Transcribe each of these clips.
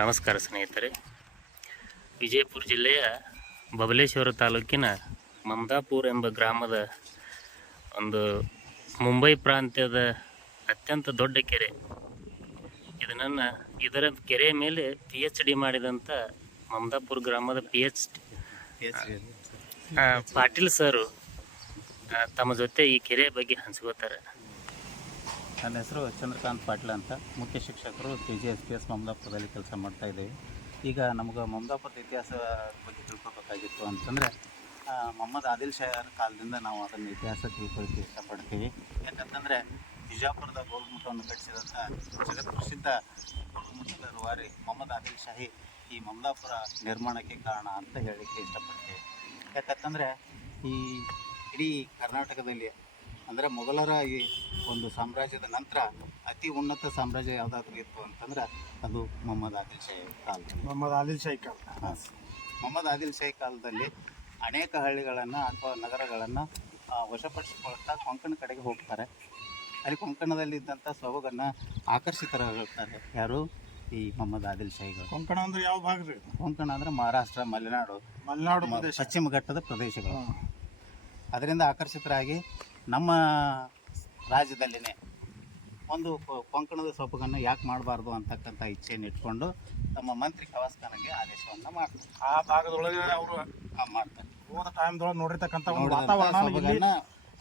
ನಮಸ್ಕಾರ ಸ್ನೇಹಿತರೆ. ವಿಜಯಪುರ ಜಿಲ್ಲೆಯ ಬಬಲೇಶ್ವರ ತಾಲೂಕಿನ ಮಮದಾಪುರ ಎಂಬ ಗ್ರಾಮದ ಒಂದು ಮುಂಬೈ ಪ್ರಾಂತ್ಯದ ಅತ್ಯಂತ ದೊಡ್ಡ ಕೆರೆ. ಇದನ್ನು ಇದರ ಕೆರೆಯ ಮೇಲೆ ಪಿ ಎಚ್ ಡಿ ಮಾಡಿದಂಥ ಮಮದಾಪುರ ಗ್ರಾಮದ ಪಿ ಎಚ್ ಪಾಟೀಲ್ ಸರು ತಮ್ಮ ಜೊತೆ ಈ ಕೆರೆಯ ಬಗ್ಗೆ ಹಂಚ್ಕೋತಾರೆ ನನ್ನ ಹೆಸರು ಚಂದ್ರಕಾಂತ್ ಪಾಟೀಲ್ ಅಂತ. ಮುಖ್ಯ ಶಿಕ್ಷಕರು K G S P S ಮಮದಾಪುರದಲ್ಲಿ ಕೆಲಸ ಮಾಡ್ತಾ ಇದ್ದೀವಿ. ಈಗ ನಮ್ಗೆ ಮಮದಾಪುರದ ಇತಿಹಾಸ ಬಗ್ಗೆ ತಿಳ್ಕೊಬೇಕಾಗಿತ್ತು ಅಂತಂದರೆ ಮೊಹಮ್ಮದ್ ಆದಿಲ್ ಶಾಹರ ಕಾಲದಿಂದ ನಾವು ಅದನ್ನು ಇತಿಹಾಸ ತಿಳ್ಕೊಳ್ಳಿಕ್ಕೆ ಇಷ್ಟಪಡ್ತೀವಿ. ಯಾಕಂತಂದರೆ, ಬಿಜಾಪುರದ ಗೋಲ್ಗುಮಠವನ್ನು ಕಟ್ಟಿಸಿದಂಥ ಜಗತ್ಪ್ರಸಿದ್ಧ ಗೋಲ್ಗುಮಠದ ರೂವಾರಿ ಮೊಹಮ್ಮದ್ ಆದಿಲ್ ಶಾಹಿ ಈ ಮಮದಾಪುರ ನಿರ್ಮಾಣಕ್ಕೆ ಕಾರಣ ಅಂತ ಹೇಳಲಿಕ್ಕೆ ಇಷ್ಟಪಡ್ತೀವಿ. ಯಾಕಂತಂದರೆ, ಈ ಇಡೀ ಕರ್ನಾಟಕದಲ್ಲಿ, ಅಂದರೆ ಮೊಘಲರ ಈ ಒಂದು ಸಾಮ್ರಾಜ್ಯದ ನಂತರ ಅತಿ ಉನ್ನತ ಸಾಮ್ರಾಜ್ಯ ಯಾವುದಾದ್ರೂ ಇತ್ತು ಅಂತಂದ್ರೆ ಅದು ಮೊಹಮ್ಮದ್ ಆದಿಲ್ ಶಾಹಿ ಕಾಲ ಮೊಹಮ್ಮದ್ ಆದಿಲ್ ಶಾಹಿ ಕಾಲ ಮೊಹಮ್ಮದ್ ಆದಿಲ್ ಶಾಹಿ ಕಾಲದಲ್ಲಿ ಅನೇಕ ಹಳ್ಳಿಗಳನ್ನು ಅಥವಾ ನಗರಗಳನ್ನು ವಶಪಡಿಸಿಕೊಳ್ತಾ ಕೊಂಕಣ ಕಡೆಗೆ ಹೋಗ್ತಾರೆ. ಅಲ್ಲಿ ಕೊಂಕಣದಲ್ಲಿ ಇದ್ದಂಥ ಸೊಬಗನ್ನು ಆಕರ್ಷಿತರಾಗುತ್ತಾರೆ ಯಾರು? ಈ ಮೊಹಮ್ಮದ್ ಆದಿಲ್ ಶಾಹಿಗಳು ಕೊಂಕಣ ಅಂದ್ರೆ ಯಾವ ಭಾಗ ರೀ ಕೊಂಕಣ ಅಂದ್ರೆ ಮಹಾರಾಷ್ಟ್ರ ಮಲೆನಾಡು ಮಲೆನಾಡು ಪಶ್ಚಿಮ ಘಟ್ಟದ ಪ್ರದೇಶಗಳು. ಅದರಿಂದ ಆಕರ್ಷಿತರಾಗಿ ನಮ್ಮ ರಾಜ್ಯದಲ್ಲಿನೇ. ಒಂದು ಕೊಂಕಣದ ಸೊಪ್ಪುಗಳನ್ನು ಯಾಕೆ ಮಾಡಬಾರ್ದು ಅಂತಕ್ಕಂಥ ಇಚ್ಛೆಯನ್ನು ಇಟ್ಕೊಂಡು ತಮ್ಮ ಮಂತ್ರಿ ಕವಾಸ್ಖಾನಗೆ ಆದೇಶವನ್ನು ಮಾಡ್ತಾರೆ. ಆ ಭಾಗದೊಳಗೆ ಅವರು ಮಾಡ್ತಾರೆ. ಹೋದ ಟೈಮ್ದೊಳಗೆ ನೋಡಿರ್ತಕ್ಕಂಥ ವಾತಾವರಣ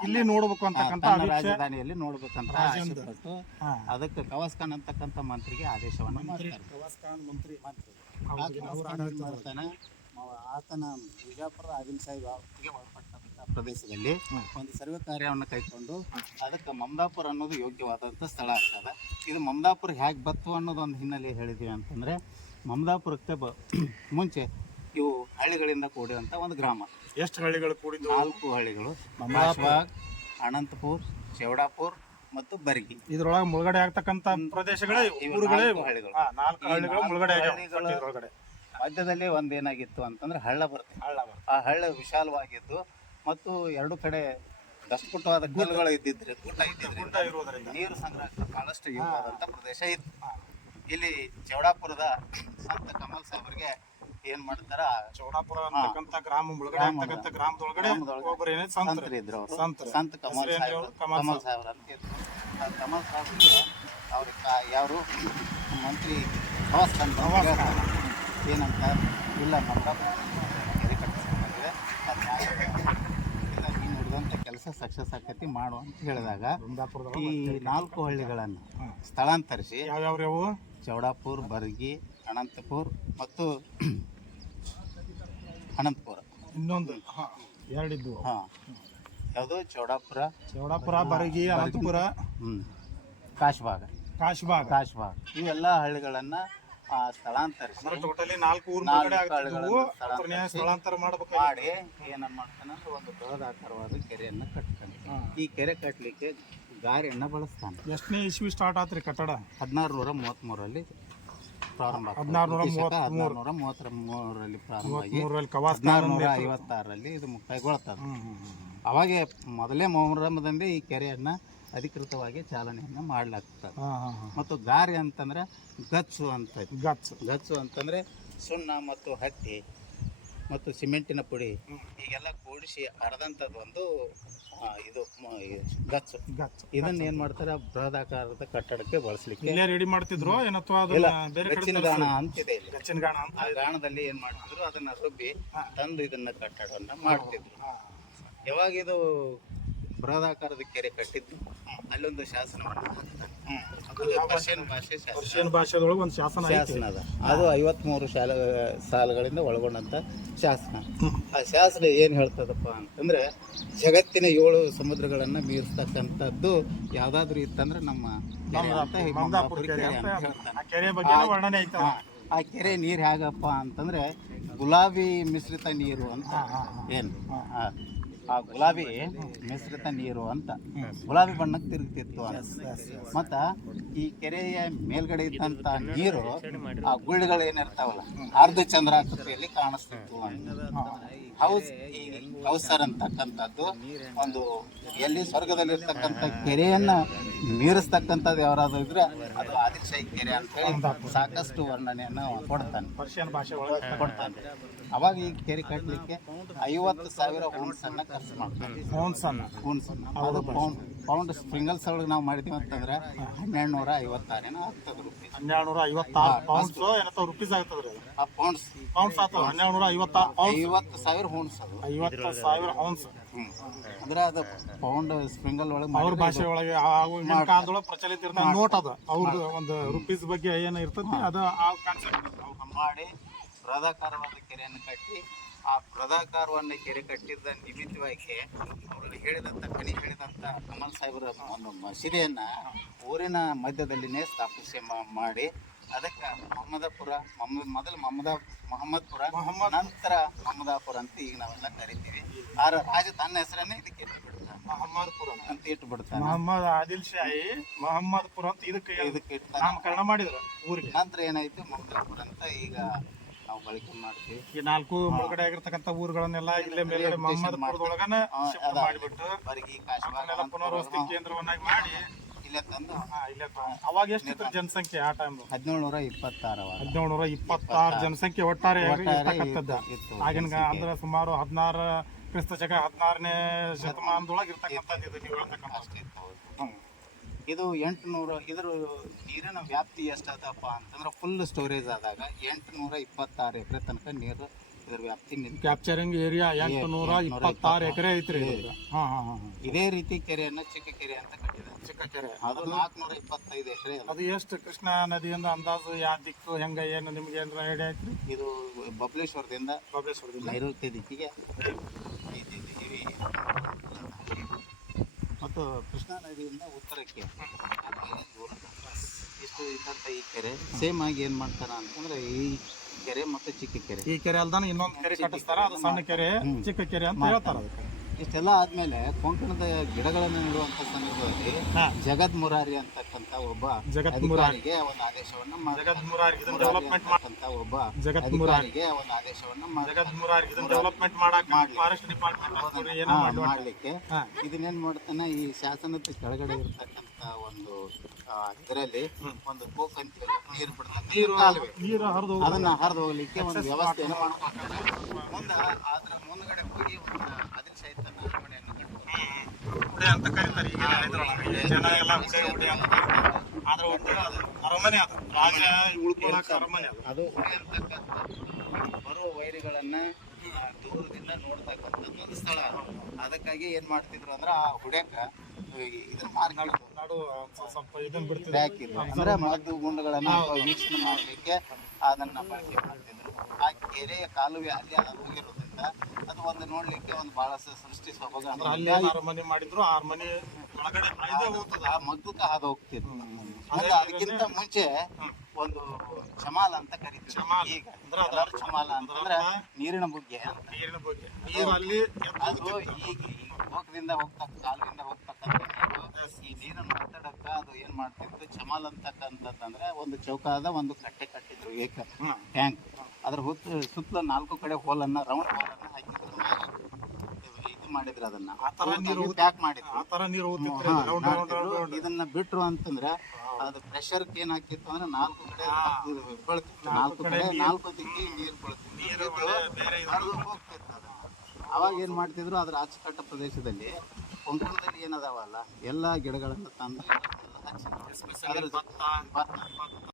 ಇಲ್ಲಿ ನೋಡ್ಬೇಕು ಅಂತಕ್ಕಂಥ ರಾಜಧಾನಿಯಲ್ಲಿ ನೋಡ್ಬೇಕಂತ. ಆಸೆಪಟ್ಟು. ಅದಕ್ಕೆ ಕವಾಸ್ಕಾನ್ ಅಂತಕ್ಕಂಥ ಮಂತ್ರಿಗೆ ಆದೇಶವನ್ನು ಮಾಡ್ತಾರೆ. ಕವಾಸ್ಕಾನ್ ಮಂತ್ರಿ. ಮಂತ್ರಿ. ಮಾಡ್ತಾನೆ ಆತನ ಬಿಜಾಪುರ ಆದಿಲ್ ಸಾಹಿಬ್ ಅವರಿಗೆ ಒಳಪಟ್ಟಂತಹ ಪ್ರದೇಶದಲ್ಲಿ ಒಂದು ಸರ್ವೆ ಕಾರ್ಯವನ್ನು ಕೈಕೊಂಡು ಅದಕ್ಕೆ ಮಮದಾಪುರ ಅನ್ನೋದು ಯೋಗ್ಯವಾದಂಥ ಸ್ಥಳ ಆಗ್ತದೆ. ಇದು ಮಮದಾಪುರ ಹೇಗೆ ಬತ್ತು ಅನ್ನೋದು ಒಂದು ಹಿನ್ನೆಲೆ ಹೇಳಿದ್ದೀವಿ ಅಂತಂದರೆ ಮಮದಾಪುರಕ್ಕೆ ಬ ಮುಂಚೆ ಇವು ಹಳ್ಳಿಗಳಿಂದ ಕೂಡಿದಂಥ ಒಂದು ಗ್ರಾಮ. ಎಷ್ಟು ಹಳ್ಳಿಗಳು ಕೂಡಿದ್ದು ನಾಲ್ಕು ಹಳ್ಳಿಗಳು. ಮಮದಾಬಾಗ್ ಅನಂತಪುರ್ ಚೌಡಾಪುರ್ ಮತ್ತು ಬರ್ಗಿ. ಇದ್ರೊಳಗೆ ಮುಳುಗಡೆ ಆಗ್ತಕ್ಕಂಥ ಪ್ರದೇಶಗಳೇ. ಹಳ್ಳಿಗಳು. ನಾಲ್ಕು ಹಳ್ಳಿಗಳು ಮುಳುಗಡೆ ಮಧ್ಯದಲ್ಲಿ ಒಂದು ಏನಾಗಿತ್ತು ಅಂತಂದ್ರೆ ಹಳ್ಳ ಬರುತ್ತೆ. ಹಳ್ಳ ಬರುತ್ತೆ. ಆ ಹಳ್ಳ ವಿಶಾಲವಾಗಿದ್ದು ಮತ್ತು ಎರಡು ಕಡೆ ದಷ್ಟಪುಟ್ಟವಾದ ಕಲ್ಲುಗಳು ಇದ್ದಿದ್ರೆ ಗುಡ್ಡ ಇದ್ದಿದ್ರೆ ನೀರು ಸಂಗ್ರಹ ಬಹಳಷ್ಟು ಇರುವಂತ ಪ್ರದೇಶ ಇತ್ತು. ಇಲ್ಲಿ ಚೌಡಾಪುರದ ಸಂತ ಕಮಲ್ ಸಾಹೇಬರಿಗೆ ಏನ್ ಮಾಡ್ತಾರ? ಚೌಡಾಪುರ ಅಂತಕ್ಕಂಥ ಗ್ರಾಮ ಮುಳುಗಡೆ ಗ್ರಾಮದ- ಗ್ರಾಮದೊಳಗಡೆ ಗ್ರಾಮದೊಳಗೆ ಒಬ್ಬರು ಏನೇ ಸಂತರು ಇದ್ರು ಅವರು. ಸಂತರು. ಸಂತ ಕಮಲ್ ಕಮಲ್ ಸಾಹೇಬ್ರ ಅಂತ ಇದ್ರು. ಆ ಕಮಲ್ ಸಾಹೇಬ್ರಿಗೆ ಅವ್ರಿಗೆ ಯಾರು? ಮಂತ್ರಿ ಪ್ರವಾಸ್ ಏನಂತ ಇಲ್ಲ ನಮ್ಮ ಕೆರೆ ನ್ಯಾಯ ಇಲ್ಲ ನೀನು ಹಿಡಿದಂಥ ಕೆಲಸ ಸಕ್ಸಸ್ ಆಕತಿ ಮಾಡು ಅಂತ ಹೇಳಿದಾಗ ಈ ನಾಲ್ಕು ಹಳ್ಳಿಗಳನ್ನು ಸ್ಥಳಾಂತರಿಸಿ ಯಾವ್ಯಾವ ಅವು ಚೌಡಾಪುರ್ ಬರ್ಗಿ ಅನಂತಪುರ್ ಮತ್ತು ಅನಂತಪುರ. ಇನ್ನೊಂದು ಹಾ ಎರಡಿದ್ದು. ಹಾಂ. ಯಾವುದು? ಚೌಡಾಪುರ. ಚೌಡಾಪುರ ಬರಗಿ ಅನಂತಪುರ. ಹ್ಞೂ ಕಾಶ್ಬಾಗ ಕಾಶ್ಬಾಗ್ ಕಾಶ್ಬಾಗ್ ಇವೆಲ್ಲ ಹಳ್ಳಿಗಳನ್ನು ಸ್ಥಳಾಂತರಿಸಿ ಅಂದ್ರೆ ಟೋಟಲಿ ನಾಲ್ಕು ಊರು ನಾಲ್ಕು ಮುಳುಗಡೆ ಆಗ್ತಿದ್ವು. ಹಳ್ಳಿಗಳನ್ನು ಅವ್ರನ್ನ ಸ್ಥಳಾಂತರ ಮಾಡ್ಬೇಕು ಮಾಡಿ ಏನ ಮಾಡ್ತಾನಂದ್ರೆ ಒಂದು ಬೃಹದಾಕಾರವಾದ ಕೆರೆಯನ್ನ ಕಟ್ತಾನೆ. ಈ ಕೆರೆ ಕಟ್ಟಲಿಕ್ಕೆ ಗಾರಿಯನ್ನ ಬಳಸ್ತಾನೆ. ಎಷ್ಟನೇ ಇಸ್ವಿ ಸ್ಟಾರ್ಟ್ ಆತ್ರಿ ಕಟ್ಟಡ? ಹದಿನಾರು ನೂರ ಮೂವತ್ತ್ಮೂರರಲ್ಲಿ ಪ್ರಾರಂಭ. ಹದಿನಾರುನೂರ. ಹದಿನಾರುನೂರ ಮೂವತ್ತರ ಮೂರರಲ್ಲಿ ಪ್ರಾರಂಭವಾಗಿ ಮೂರರಲ್ಲಿ ಕವಾಸ್ ಹದಿನಾರು ನೂರ ಐವತ್ತಾರರಲ್ಲಿ ಇದು ಮುಕ್ತಾಯಗೊಳ್ತದೆ. ಅವಾಗೆ ಮೊದಲೇ ಮೊಹರಂಭದಂದೇ ಈ ಕೆರೆಯನ್ನು ಅಧಿಕೃತವಾಗಿ ಚಾಲನೆಯನ್ನು ಮಾಡಲಾಗ್ತದೆ. ಮತ್ತು ಗಾರಿ ಅಂತಂದ್ರೆ ಗಚ್ಚು ಅಂತ ಗಚ್ಚು. ಗಚ್ಚು ಅಂತಂದ್ರೆ ಸುಣ್ಣ ಮತ್ತು ಹತ್ತಿ ಮತ್ತು ಸಿಮೆಂಟಿನ ಪುಡಿ. ಈಗೆಲ್ಲ ಕೂಡಿಸಿ ಒಂದು ಇದು ಗಚ್ಚು. ಗಚ್ಚು. ಇದನ್ನ ಏನ್ ಮಾಡ್ತಾರೆ? ಬೃಹದಾಕಾರದ ಕಟ್ಟಡಕ್ಕೆ ಬಳಸಲಿಕ್ಕೆ ಇಲ್ಲೇ ರೆಡಿ ಮಾಡ್ತಿದ್ರು? ಏನ್ ಅಥವಾ ಅದು ಬೇರೆ ಕಡೆ ಗಚ್ಚಿನ ಗಾಣ ಅಂತಿದೆ ಇಲ್ಲಿ. ಆ ಗಾಣದಲ್ಲಿ ಏನ್ ಮಾಡ್ತಿದ್ರು? ಅದನ್ನ ರುಬ್ಬಿ ತಂದು ಇದನ್ನ ಕಟ್ಟಡವನ್ನ ಮಾಡ್ತಿದ್ರು. ಯಾವಾಗ ಇದು ಬೃಹದಾಕಾರದ ಕೆರೆ ಕಟ್ಟಿದ್ದು. ಅಲ್ಲೊಂದು ಶಾಸನ ಪರ್ಷಿಯನ್ ಭಾಷೆ ಶಾಸನ. ಪರ್ಷಿಯನ್ ಭಾಷೆದೊಳಗೆ ಒಂದು ಶಾಸನ ಐತಿ. ಶಾಸನ ಅದ. ಅದು ಐವತ್ಮೂರು ಶಾಲ ಸಾಲುಗಳಿಂದ ಒಳಗೊಂಡಂತ ಶಾಸನ. ಆ ಶಾಸನ ಏನು ಹೇಳ್ತದಪ್ಪ ಅಂತಂದ್ರೆ ಜಗತ್ತಿನ ಏಳು ಸಮುದ್ರಗಳನ್ನ ಮೀರಿಸ್ತಕ್ಕಂಥದ್ದು ಯಾವ್ದಾದ್ರು ಇತ್ತಂದ್ರೆ ನಮ್ಮ ಕೆರೆ ಅಂತ ಕೆರೆ ಅಂತ ಆ ಕೆರೆ ಬಗ್ಗೆ ವರ್ಣನೆ ಐತ ಹಾ, ಆ ಕೆರೆ ನೀರು ಹೇಗಪ್ಪ ಅಂತಂದ್ರೆ ಗುಲಾಬಿ ಮಿಶ್ರಿತ ನೀರು ಅಂತ ಏನು? ಆ, ಗುಲಾಬಿ ಮಿಶ್ರಿತ ನೀರು ಅಂತ ಗುಲಾಬಿ ಬಣ್ಣಕ್ಕೆ ತಿರುಗ್ತಿತ್ತು ಮತ್ತ ಈ ಕೆರೆಯ ಮೇಲ್ಗಡೆ ಇದ್ದಂತ ನೀರು ಆ ಗುಳ್ಳಿಗಳು ಏನಿರ್ತಾವಲ್ಲ ಅರ್ಧ ಚಂದ್ರಾಕೃತಿಯಲ್ಲಿ ಕಾಣಿಸ್ತಿತ್ತು ಅಂತ. ಹೌಸ್ ಈ ಹೌಸರ್ ಅಂತಕ್ಕಂಥದ್ದು ಒಂದು ಎಲ್ಲಿ ಸ್ವರ್ಗದಲ್ಲಿರ್ತಕ್ಕಂಥ ಕೆರೆಯನ್ನ ಮೀರಿಸ್ತಕ್ಕಂಥದ್ದು ಯಾರಾದ್ರೂ ಇದ್ರೆ ಅದು ಆದಿಶಾಹಿ ಕೆರೆ ಅಂತ ಹೇಳಿ ಸಾಕಷ್ಟು ವರ್ಣನೆಯನ್ನ ಕೊಡ್ತಾನೆ. ಪರ್ಷಿಯನ್ ಭಾಷೆ ಒಳಗೆ ಕೊಡ್ತಾನೆ. ಅವಾಗ ಈ ಕೆರೆ ಕಟ್ಟಲಿಕ್ಕೆ ಐವತ್ತು ಸಾವಿರ ಹುಣ್ಸ್ ಅನ್ನ ಖರ್ಚು ಮಾಡ್ತಾನೆ ಫೋನ್ಸನ್ ಹುಣ್ಸ್ ಅದು ಪೌಂಡ್ ಪೌಂಡ್ ಸ್ಪ್ರಿಂಗಲ್ಸ್ ಒಳಗೆ ನಾವು ಮಾಡಿದೀವಿ ಅಂತಂದ್ರೆ ಹನ್ನೆರಡು ನೂರ ಐವತ್ತಾರೇನೋ ಆಗ್ತದೆ ರೂಪಾಯಿ ಹನ್ನೆರಡು ನೂರ ಐವತ್ತಾರು ಪೌಂಡ್ಸ್ ಏನತ್ತ ರುಪೀಸ್ ಆಗ್ತದ್ರಿ ಆ ಪೌಂಡ್ಸ್ ಪೌಂಡ್ಸ್ ಆತು ಹನ್ನೆರಡು ನೂರ ಐವತ್ತಾರು ಪೌಂಡ್ಸ್ ಐವತ್ತು ಸಾವಿರ ಅದು. ಐವತ್ತು ಸಾವಿರ ಹೌನ್ಸ್. ಅಂದ್ರೆ ಅದು ಪೌಂಡ್ ಸ್ಪ್ರಿಂಗಲ್ ಒಳಗೆ ಅವ್ರ ಭಾಷೆ ಒಳಗೆ ಕಾಲದೊಳಗೆ ಪ್ರಚಲಿತ ಇರ್ತದೆ. ನೋಟ್ ಅದ. ಅವ್ರದ್ದು ಒಂದು ರುಪೀಸ್ ಬಗ್ಗೆ ಏನು ಇರ್ತದೆ ಅದು ಆ ಕಾನ್ಸೆಪ್ಟ್ ಮಾಡಿ ಬೃಹದಾಕಾರವಾದ ಕೆರೆಯನ್ನು ಕಟ್ಟಿ ಆ ಬೃದಾಕಾರವನ್ನು ಕೆರೆ ಕಟ್ಟಿದ್ದ ನಿಮಿತ್ತವಾಗಿ ಅವರು ಹೇಳಿದಂಥ ಕಣಿ ಹೇಳಿದಂಥ ಕಮಲ್ ಸಾಹೇಬರ ಒಂದು ಮಸೀದಿಯನ್ನು ಊರಿನ ಮಧ್ಯದಲ್ಲಿನೇ ಸ್ಥಾಪಿಸಿ ಮಾಡಿ ಅದಕ್ಕೆ ಮೊಹಮ್ಮದಪುರ ಮೊಹಮ್ಮದ್ ಮೊದಲು ಮೊಹಮ್ಮದ ಮೊಹಮ್ಮದ್ಪುರ ಮೊಹಮ್ಮದ್ ನಂತರ ಮೊಹಮ್ಮದಾಪುರ ಅಂತ ಈಗ ನಾವೆಲ್ಲ ಕರಿತೀವಿ. ಆ ರಾಜ ತನ್ನ ಹೆಸರನ್ನೇ ಇದಕ್ಕೆ ಇಟ್ಟು ಬಿಡ್ತಾನೆ ಮಹಮ್ಮದ್ಪುರ ಅಂತ. ಇಟ್ಟು ಬಿಡ್ತಾನೆ ಮೊಹಮ್ಮದ್ ಆದಿಲ್ ಶಾಹಿ ಮಹಮ್ಮದ್ಪುರ ಅಂತ ಇದಕ್ಕೆ ಇದಕ್ಕೆ ನಾಮಕರಣ ಮಾಡಿದ್ರು ಊರಿಗೆ. ನಂತರ ಏನಾಯ್ತು ಮೊಹಮ್ಮದಾಪುರ ಅಂತ ಈಗ ನಾವು ಬಳಕೆ ಮಾಡ್ತೀವಿ. ಈ ನಾಲ್ಕು ಮುಳುಗಡೆ ಆಗಿರ್ತಕ್ಕಂಥ ಊರುಗಳನ್ನೆಲ್ಲ ಇಲ್ಲೇ ಮೇಲ್ಗಡೆ ಮಹಮ್ಮದ್ಪುರದೊಳಗನ ಶಿಫ್ಟ್ ಮಾಡಿಬಿಟ್ಟು ಬರಗಿ ಕಾಶ್ಮೀರ ಪುನರ್ವಸತಿ ಕೇಂದ್ರವನ್ನಾಗಿ ಮಾಡಿ ಇಲ್ಲೇ ತಂದು ಹಾ, ಇಲ್ಲೇ ತ- ಅವಾಗ ಎಷ್ಟಿತ್ತು ಜನಸಂಖ್ಯೆ ಆ ಟೈಮ್ ಹದಿನೇಳುನೂರ ಇಪ್ಪತ್ತಾರು ಹದಿನೇಳು ನೂರ ಇಪ್ಪತ್ತಾರು ಜನಸಂಖ್ಯೆ ಒಟ್ಟಾರೆ ಇರ್ತಕ್ಕಂಥದ್ದು? ಇತ್ತು ಆಗಿನ ಕಾ- ಅಂದ್ರೆ ಸುಮಾರು ಹದಿನಾರು ಕ್ರಿಸ್ತ ಶಕ ಹದಿನಾರನೇ ಶತಮಾನದೊಳಗೆ ಇರ್ತಕ್ಕಂಥದ್ದು ಇದು ನೀವು ಹೇಳ್ತಕ್ಕಂಥ ಅಷ್ಟೇ ಇತ್ತು. ಇದು ಎಂಟುನೂರು ಇದ್ರ ನೀರಿನ ವ್ಯಾಪ್ತಿ ಎಷ್ಟಾದಪ್ಪ ಅಂತಂದ್ರೆ ಫುಲ್ ಸ್ಟೋರೇಜ್ ಆದಾಗ ಎಂಟುನೂರ ಇಪ್ಪತ್ತಾರು ಎಕರೆ ತನಕ ನೀರು ಇದ್ರ ವ್ಯಾಪ್ತಿ ಕ್ಯಾಪ್ಚರಿಂಗ್ ಏರಿಯಾ ಎಂಟು ನೂರ ಇಪ್ಪತ್ತಾರು ಎಕರೆ ಐತ್ರಿ. ಇದೇ ರೀತಿ ಕೆರೆಯನ್ನ ಚಿಕ್ಕ ಕೆರೆ ಅಂತ ಕಟ್ಟಿದೆ ಚಿಕ್ಕ ಕೆರೆ. ಅದು ನಾಲ್ಕುನೂರ ಇಪ್ಪತ್ತೈದು ಎಕರೆ ಅದು ಎಷ್ಟು ಕೃಷ್ಣಾ ನದಿಯಿಂದ ಅಂದಾಜು ಯಾವ ದಿಕ್ಕು ಹೆಂಗ ಏನು ನಿಮ್ಗೆ ಏನಾರ ಐಡಿಯಾ ಐತ್ರಿ? ಇದು ಬಬ್ಲೇಶ್ವರದಿಂದ ಬಬ್ಲೇಶ್ವರದಿಂದ. ನೈಋತ್ಯ ದಿಕ್ಕಿಗೆ ಮತ್ತು ಕೃಷ್ಣಾ ನದಿಯಿಂದ ಉತ್ತರಕ್ಕೆ. ಇಷ್ಟು ಇದ್ದಂಥ ಈ ಕೆರೆ. ಸೇಮ್ ಆಗಿ ಏನು ಮಾಡ್ತಾರ ಅಂತಂದ್ರೆ ಈ ಕೆರೆ ಮತ್ತು ಚಿಕ್ಕ ಕೆರೆ. ಈ ಕೆರೆ ಅಲ್ದಾನ ಇನ್ನೊಂದು ಕೆರೆ ಕಟ್ಟಿಸ್ತಾರ. ಅದು ಸಣ್ಣ ಕೆರೆ ಚಿಕ್ಕ ಕೆರೆ ಅಂತ ಹೇಳ್ತಾರ. ಅದಕ್ಕೆ ಇಷ್ಟೆಲ್ಲ ಆದ್ಮೇಲೆ ಕೊಂಕಣದ ಗಿಡಗಳನ್ನು ನೆಡುವಂಥ ಸಂದರ್ಭದಲ್ಲಿ. ಜಗದ್ ಮುರಾರಿ ಅಂತಕ್ಕಂತ ಒಬ್ಬ ಜಗತ್ಮುರಾರಿಗೆ ಅಧಿಕಾರಿಗೆ ಒಂದು ಆದೇಶವನ್ನ ಡೆವಲಪ್ಮೆಂಟ್ ಮಾಡಂತ ಒಬ್ಬ ಜಗತ್ ಮುರಾರಿಗೆ ಒಂದು ಆದೇಶವನ್ನ ಜಗತ್ ಮುರಾರಿ ಡೆವಲಪ್ಮೆಂಟ್ ಮಾಡಕ್ ಫಾರೆಸ್ಟ್ ಡಿಪಾರ್ಟ್ಮೆಂಟ್ ಮಾಡ್ಲಿಕ್ಕೆ. ಇದನ್ನೇನ್ ಮಾಡ್ತಾನೆ ಈ ಶಾಸನದ ಕೆಳಗಡೆ ಇರ್ತಕ್ಕಂತ ಒಂದು ಇದರಲ್ಲಿ ಒಂದು ಕೋಕ್ ಅಂತೀವಲ್ಲ ನೀರು ಅದನ್ನ ಹರಿದು ಹೋಗ್ಲಿಕ್ಕೆ ಒಂದು ವ್ಯವಸ್ಥೆಯನ್ನು ಮಾಡ್ಕೊಳ್ತಾನೆ ಮುಂದೆ ಅದ್ರ ಮುಂದ್ಗಡೆ ಉಡೆ ಅಂತ ಕರೀತಾರೆ. ಈಗ ಜನ ಎಲ್ಲ ಉಡೆ ಉಡೆ ಅಂತ ಕರೀತಾರೆ. ಆದ್ರೆ ಒಟ್ಟು ಅದು ಅರಮನೆ ಅದು. ರಾಜ ಉಳ್ಕೊಳಕ ಅರಮನೆ ಅದು. ಬರುವ ವೈರಿಗಳನ್ನ ದೂರದಿಂದ ನೋಡ್ತಕ್ಕಂಥದ್ದು ಒಂದು ಸ್ಥಳ ಅದಕ್ಕಾಗಿ ಏನ್ ಮಾಡ್ತಿದ್ರು ಅಂದ್ರೆ ಆ ಹುಡ್ಯಾಕ ಇದ್ರ ಮಾರ್ಗ ನಾಡು ಒಂದ್ ಸ್ವಲ್ಪ ಇದನ್ನ ಬಿಡ್ತಿದ್ರು. ಹಾಕಿದ್ರು. ಅಂದ್ರೆ ಮದ್ದು ಗುಂಡುಗಳನ್ನ ವೀಕ್ಷಣೆ ಮಾಡಲಿಕ್ಕೆ ಅದನ್ನ ಬಳಕೆ ಮಾಡ್ತಿದ್ರು. ಆ ಕೆರೆಯ ಕಾಲುವೆ ಅಲ್ಲಿ ಅದು ಹೋಗಿರೋದ್ರಿಂದ ಅದು ಒಂದು ನೋಡ್ಲಿಕ್ಕೆ ಒಂದು ಬಹಳ ಸೃಷ್ಟಿ ಸೊಬಗ ಅಲ್ಲಿ ಏನ್ ಅರಮನೆ ಮಾಡಿದ್ರು ಆರು ಅರಮನೆ ಒಳಗಡೆ ಇದೇ ಹೋಗ್ತದ. ಆ ಮಗ್ಗಕ್ಕ ಹಾದು ಹೋಗ್ತಿತ್ತು. ಅಂದ್ರೆ ಅದಕ್ಕಿಂತ ಮುಂಚೆ ಒಂದು ಚಮಾಲ ಅಂತ ಕರಿತೀವಿ. ಚಮಾಲ ಈಗ ಎಲ್ಲರೂ ಚಮಾಲ ಅಂತಂದ್ರೆ ನೀರಿನ ಬುಗ್ಗೆ ಅಂತ. ನೀರಿನ ಬಗ್ಗೆ. ನೀರು ಅಲ್ಲಿ ಅದು ಈಗ ಹೋಗದಿಂದ ಹೋಗ್ತಕ್ಕ ಕಾಲದಿಂದ ಹೋಗ್ತಕ್ಕಂಥ ಈ ನೀರನ್ನು ಒತ್ತಡಕ್ಕ ಅದು ಏನ್ ಮಾಡ್ತಿತ್ತು? ಚಮಾಲ್ ಅಂತಕ್ಕಂಥದ್ದಂದ್ರೆ ಒಂದು ಚೌಕಾದ ಒಂದು ಕಟ್ಟೆ ಕಟ್ಟಿದ್ರು ಏಕ ಟ್ಯಾಂಕ್. ಅದ್ರ ಸುತ್ತಲ ನಾಲ್ಕು ಕಡೆ ಹೋಲನ್ನ ರೌಂಡ್ ಹೋಲನ್ನ ಹಾಕಿದ್ರು. ಇದು- ಮಾಡಿದ್ರ ಅದನ್ನ. ಆ ತರ ನೀರು ಪ್ಯಾಕ್ ಮಾಡಿದ್ರು. ಆ ನೀರು ಇದನ್ನ ಬಿಟ್ರು ಅಂತಂದ್ರೆ ಅದು ಪ್ರೆಷರ್ ಏನ್ ಹಾಕಿತ್ತು ಅಂದ್ರೆ ನಾಲ್ಕು ಕಡೆ ಬೀಳ್ತಿತ್ತು. ನಾಲ್ಕು ಕಡೆ ನಾಲ್ಕು ದಿಕ್ಕಿಗೆ ನೀರು ಬೀಳ್ತಿತ್ತು. ನೀರು ಹೋಗ್ತಿತ್ತು ಅದು. ಅವಾಗ ಏನ್ ಮಾಡ್ತಿದ್ರು ಅದ್ರ ಅಚ್ಚುಕಟ್ಟ ಪ್ರದೇಶದಲ್ಲಿ ಕೊಂಕಣದಲ್ಲಿ ಏನದಾವಲ್ಲ ಎಲ್ಲಾ ಗಿಡಗಳನ್ನ ತಂದು. ಅದ್ರ ಭತ್ತ.